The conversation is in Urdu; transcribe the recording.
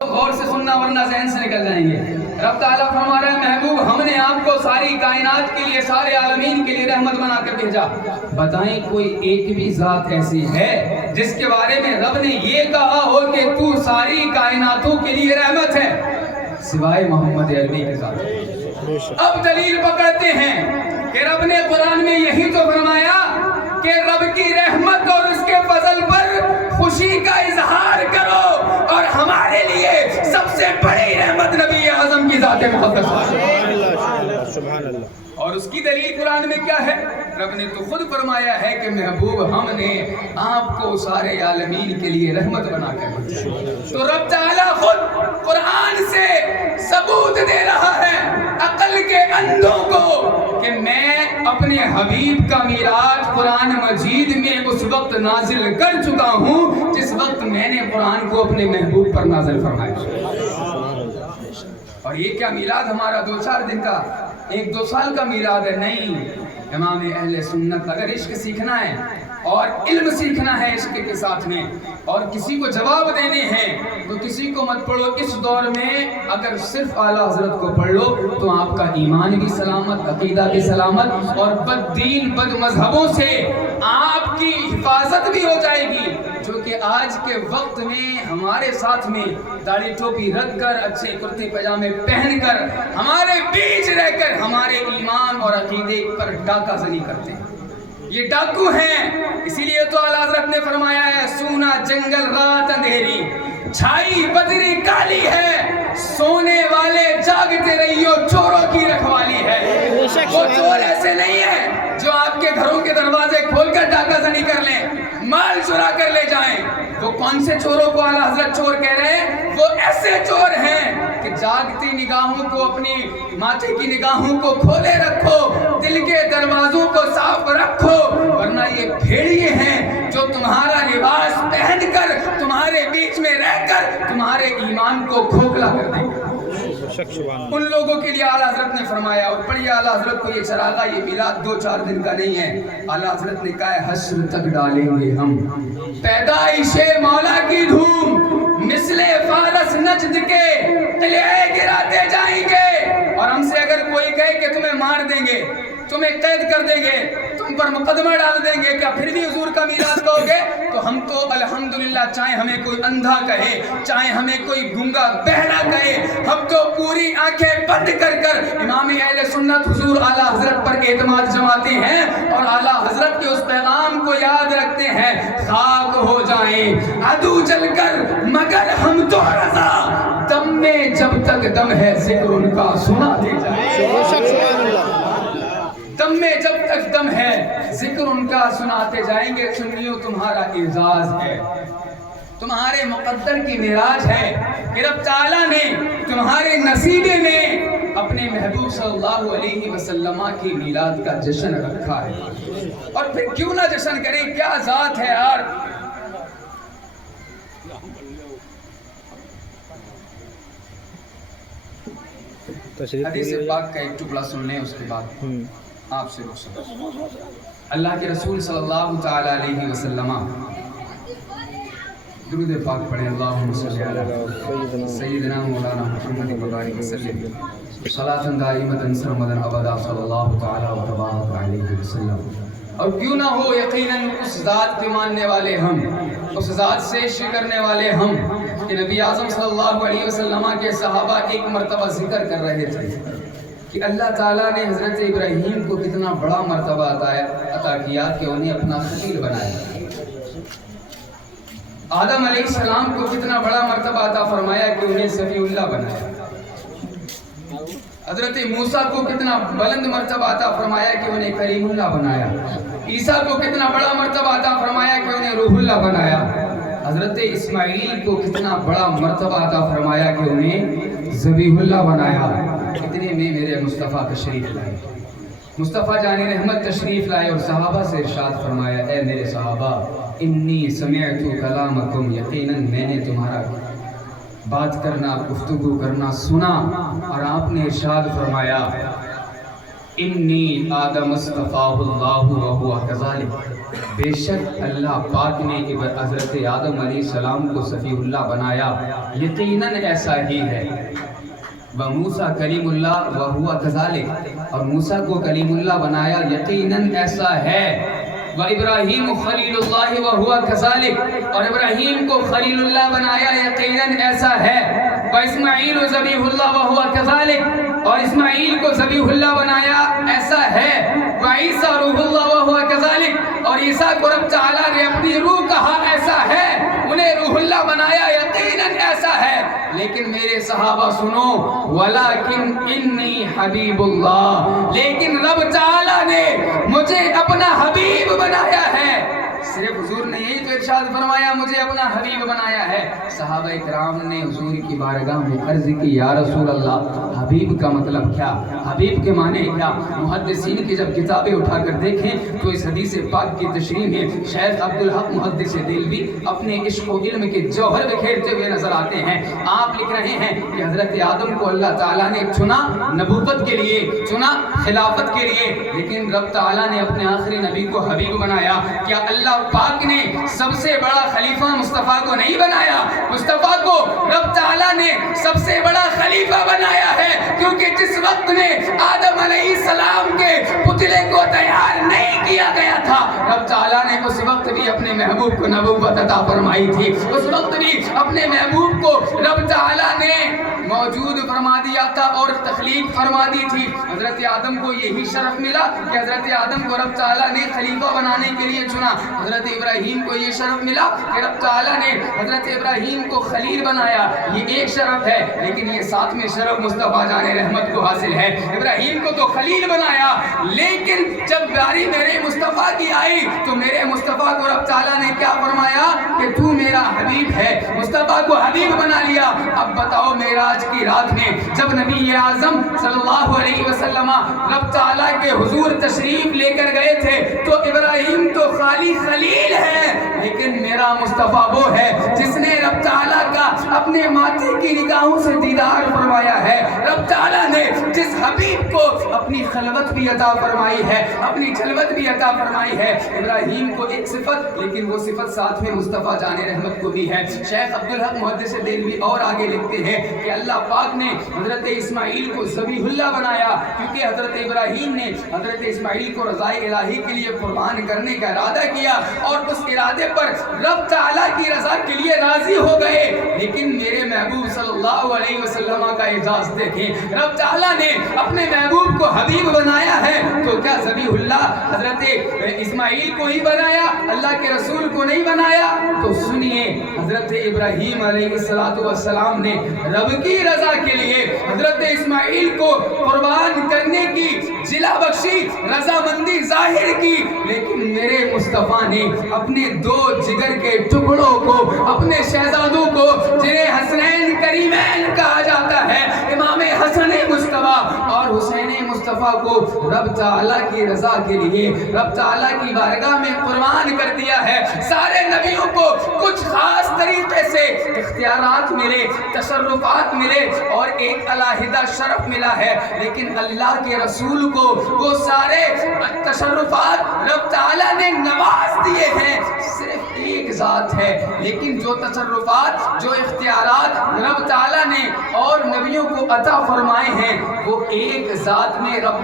غور سے سننا ورنہ ذہن سے نکل جائیں گے۔ رب تعالیٰ فرما رہا ہے محبوب ہم نے آپ کو ساری کائنات کے لیے سارے عالمین کے لیے رحمت بنا کر بھیجا۔ بتائیں کوئی ایک بھی ذات ایسی ہے جس کے بارے میں رب نے یہ کہا ہو کہ تو ساری کائناتوں کے لیے رحمت ہے سوائے محمد عربی کے ذات۔ اب دلیل پکڑتے ہیں کہ رب نے قرآن میں یہی تو فرمایا کہ رب کی رحمت اور اس کے فضل پر خوشی کا اظہار کرو، اور ہمارے لیے سب سے بڑی رحمت نبی اعظم کی ذات مقدس ہے۔ اور اس کی دلیل قرآن میں کیا ہے؟ رب نے تو خود فرمایا ہے کہ محبوب ہم نے آپ کو سارے عالمین کے لیے رحمت بنا کر بھیجا۔ تو رب تعالیٰ خود قرآن سے ثبوت دے رہا ہے عقل کے اندھوں کو کہ میں اپنے حبیب کا میراث قرآن مجید میں اس وقت نازل کر چکا ہوں جس وقت میں نے قرآن کو اپنے محبوب پر نازل فرمایا۔ اور یہ کیا میلاد ہمارا 2-4 دن کا 1-2 سال کا میلاد ہے؟ نہیں، امام اہل سنت اگر عشق سیکھنا ہے اور علم سیکھنا ہے عشق کے ساتھ میں اور کسی کو جواب دینے ہیں تو کسی کو مت پڑھو۔ اس دور میں اگر صرف اعلیٰ حضرت کو پڑھ لو تو آپ کا ایمان بھی سلامت، عقیدہ بھی سلامت، اور بد دین بد مذہبوں سے آپ کی حفاظت بھی ہو جائے گی، جو کہ آج کے وقت میں ہمارے ساتھ میں داڑھی ٹوپی رکھ کر اچھے کرتے پاجامے پہن کر ہمارے بیچ رہ کر ہمارے ایمان اور عقیدے پر ڈاکہ زنی کرتے ہیں۔ یہ ڈاکو ہیں، اسی لیے تو اعلیٰ حضرت نے فرمایا ہے سونا جنگل رات اندھیری، چھائی بدری کالی ہے، سونے والے جاگتے رہیو چوروں کی رکھوالی ہے۔ وہ چور ایسے نہیں ہیں جو آپ کے گھروں کے دروازے کھول کر ڈاکہ زنی کر لیں، مال چرا کر لے جائیں۔ وہ کون سے چوروں کو اعلیٰ حضرت چور کہہ رہے ہیں؟ وہ ایسے چور ہیں کہ جاگتی نگاہوں کو، اپنی ماتھے کی نگاہوں کو کھولے رکھو، دل کے دروازوں کو صاف رکھو، ورنہ یہ بھیڑیے ہیں جو تمہارا لباس پہن کر تمہارے بیچ میں رہ کر تمہارے ایمان کو کھوکھلا کر دیں گے۔ ان لوگوں کے لیے اعلیٰ حضرت نے فرمایا، اور پڑھیے اعلیٰ حضرت کو یہ چراغا، یہ میلاد 2-4 دن کا نہیں ہے۔ اعلیٰ حضرت نے کہا ہے حشر تک ڈالیں گے ہم پیدائش مولا کی دھوم، مثل فارس نجد کے قلعے گراتے جائیں گے، اور ہم سے اگر کوئی کہے کہ تمہیں مار دیں گے، تمہیں قید کر دیں گے، تم پر مقدمہ ڈال دیں گے، کیا پھر بھی حضور کا میلاد کہو گے؟ تو ہم تو الحمدللہ چاہے ہمیں کوئی اندھا کہے، چاہے ہمیں کوئی گنگا بہرا کہے، ہم تو پوری آنکھیں بند کر کر امام اہل سنت حضور اعلیٰ حضرت پر اعتماد جماتے ہیں اور اعلیٰ حضرت کے اس پیغام کو یاد رکھتے ہیں، خاک ہو جائیں عدو جل کر مگر ہم تو رضا، دم میں جب تک دم ہے ذکر ان کا سناتے جائیں، دم میں جب تک دم ہے ذکر ان کا سناتے جائیں گے۔ سنیو تمہارا اعزاز ہے، تمہارے مقدر کی معراج ہے کہ رب تعالیٰ نے تمہارے نصیبے میں اپنے محبوب صلی اللہ علیہ وسلم کی میلاد کا جشن رکھا ہے، اور پھر کیوں نہ جشن کریں؟ کیا ذات ہے یار۔ حدیث پاک کا ایک ٹکڑا سن لیں، اس کے بعد آپ سے رخصت۔ اللہ کے رسول صلی اللہ تعالی علیہ وسلم درود پاک پڑھیں، اللہم صلی علی سیدنا مولانا محمد وبارک وسلم صلاۃ دائمۃ سرمدا ابدا صلی اللہ تعالی وتبارک علیہ وسلم۔ اور کیوں نہ ہو یقیناً اس ذات کے ماننے والے ہم، اس ذات سے عشق کرنے والے ہم کہ نبی اعظم صلی اللہ علیہ وسلم کے صحابہ ایک مرتبہ ذکر کر رہے تھے کہ اللہ تعالیٰ نے حضرت ابراہیم کو کتنا بڑا مرتبہ عطا کیا کہ انہیں اپنا خلیل بنایا، آدم علیہ السلام کو کتنا بڑا مرتبہ عطا فرمایا کہ انہیں صفی اللہ بنایا، حضرت موسیٰ کو کتنا بلند مرتبہ عطا فرمایا کہ انہیں کریم اللہ بنایا، عیسیٰ کو کتنا بڑا مرتبہ عطا فرمایا کہ انہیں روح اللہ بنایا، حضرت اسماعیل کو کتنا بڑا مرتبہ عطا فرمایا کہ انہیں ذبیح اللہ بنایا۔ اتنے میں میرے مصطفیٰ تشریف لائے، مصطفیٰ جان رحمت تشریف لائے اور صحابہ سے ارشاد فرمایا، اے میرے صحابہ انی سمعت کلامکم، یقیناً میں نے تمہارا بات کرنا، گفتگو کرنا سنا، اور آپ نے ارشاد فرمایا انی آدم اصطفاہ اللہ وہو کذالک، بے شک اللہ پاک نے حضرت آدم علیہ السلام کو صفی اللہ بنایا، یقیناً ایسا ہی ہے۔ وَموسیٰ کلیم اللہ وَهُوَ كَذَلِكَ، اور موسیٰ کو کلیم اللہ بنایا، یقیناً ایسا ہے۔ وَإِبْرَاهِيمُ خَلِيلُ اللَّهِ وَهُوَ كَذَلِكَ، اور ابراہیم کو خلیل اللہ بنایا، یقیناً ایسا ہے۔ وَإِسْمَعِيلُ ذَبِيحُ اللَّهِ وَهُوَ كَذَلِكَ، اور اسماعیل کو ذبیح اللہ بنایا، ایسا ہے۔ وَعِيسَىٰ رُوحُ اللَّهِ وَهُوَ كَذَلِكَ، اور عیسیٰ کو رب تعالیٰ نے اپنی روح کہا، ایسا ہے۔ انہیں روح اللہ بنایا، یقیناً ایسا ہے۔ لیکن میرے صحابہ سنو، وَلَكِنْ إِنِّي حَبِيبُ اللَّهِ، لیکن رب تعالیٰ نے مجھے اپنا حبیب بنایا ہے۔ صرف حضور نے یہی تو ارشاد فرمایا مجھے اپنا حبیب بنایا ہے۔ صحابہ کرام نے حضور کی بارگاہ میں عرض کی، یا رسول اللہ حبیب کا مطلب کیا، حبیب کے معنی کیا؟ محدثین کی جب کتابیں اٹھا کر دیکھیں تو اس حدیث پاک کی تشریح میں شیخ عبدالحق محدث دہلوی اپنے عشق و علم کے جوہر بکھیرتے ہوئے نظر آتے ہیں۔ آپ لکھ رہے ہیں کہ حضرت آدم کو اللہ تعالیٰ نے چنا نبوت کے لیے، چنا خلافت کے لیے، لیکن رب تعالیٰ نے اپنے آخری نبی کو حبیب بنایا۔ کیا اللہ پاک نے سب سے بڑا خلیفہ مصطفیٰ کو نہیں بنایا؟ مصطفیٰ کو رب تعالیٰ نے سب سے بڑا خلیفہ بنایا ہے، کیونکہ جس وقت میں آدم علیہ السلام کے پتلے کو تیار نہیں کیا گیا تھا، رب تعالیٰ نے اس وقت بھی اپنے محبوب کو نبوت عطا فرمائی تھی۔ اس وقت بھی اپنے محبوب کو رب تعالیٰ نے موجود فرما دیا تھا اور تخلیق فرما دی تھی۔ حضرت آدم کو یہی شرف ملا کہ حضرت آدم کو رب تعالیٰ نے خلیفہ بنانے کے لیے چنا۔ حضرت ابراہیم کو یہ شرف ملا کہ رب تعالیٰ نے حضرت ابراہیم کو خلیل بنایا، یہ ایک شرف ہے، لیکن یہ ساتویں شرف مصطفیٰ جان رحمت کو حاصل ہے۔ ابراہیم کو تو خلیل بنایا، لیکن جب باری میرے مصطفیٰ کی آئی تو میرے مصطفیٰ کو رب تعالیٰ نے کیا فرمایا کہ تو میرا حبیب ہے، مصطفیٰ کو حبیب بنا لیا۔ اب بتاؤ معراج کی رات میں جب نبی اعظم صلی اللہ علیہ وسلم رب تعالیٰ کے حضور تشریف لے کر گئے تھے تو ابراہیم تو خالی خلیل ہے، لیکن میرا مصطفیٰ وہ ہے جس نے رب تعالیٰ کا اپنے ماتھے کی نگاہوں سے دیدار فرمایا ہے۔ رب تعالیٰ نے جس حبیب کو اپنی خلوت بھی عطا فرمائی ہے، اپنی جلوت بھی عطا فرمائی ہے، ابراہیم کو ایک صفت، لیکن وہ صفت ساتھ میں مصطفیٰ جان رحمت کو بھی ہے۔ شیخ عبدالحق محدث دہلوی اور آگے لکھتے ہیں کہ اللہ پاک نے حضرت اسماعیل کو ذبیح اللہ بنایا، کیونکہ حضرت ابراہیم نے حضرت اسماعیل کو رضائے الہی کے لیے قربان کرنے کا ارادہ کیا اور اس ارادے پر رب تعالیٰ کی رضا کے لیے راضی ہو گئے۔ لیکن میرے محبوب صلی اللہ علیہ وسلم کا اعجاز دیکھیں، رب تعالیٰ نے اپنے محبوب کو حبیب بنایا ہے تو کیا ذبیح اللہ حضرت اسماعیل کو ہی بنایا، اللہ کے رسول کو نہیں بنایا؟ تو سنیے، حضرت ابراہیم علیہ السلام نے رب کی رضا کے لیے حضرت اسماعیل کو قربان کرنے کی جلا بخشی، رضامندی ظاہر کی، لیکن میرے مصطفیٰ نے اپنے دو جگر کے ٹکڑوں کو، اپنے شہزادوں کو جنہیں حسنین کریمین کہا جاتا ہے، امام حسن مصطفیٰ اور حسین مصطفیٰ کو رب تعالیٰ کی رضا کے لیے رب تعالیٰ کی بارگاہ میں قربان کر دیا ہے۔ سارے نبیوں کو کچھ خاص طریقے سے اختیارات ملے، تصرفات ملے اور ایک علیحدہ شرف ملا ہے، لیکن اللہ کے رسول کو وہ سارے تصرفات رب تعالیٰ نے نواز دیے ہیں۔ صرف ایک ذات ہے، لیکن جو تصرفات، جو اختیارات رب تعالیٰ نے اور نبیوں کو عطا فرمائے ہیں وہ ایک ذات نے رب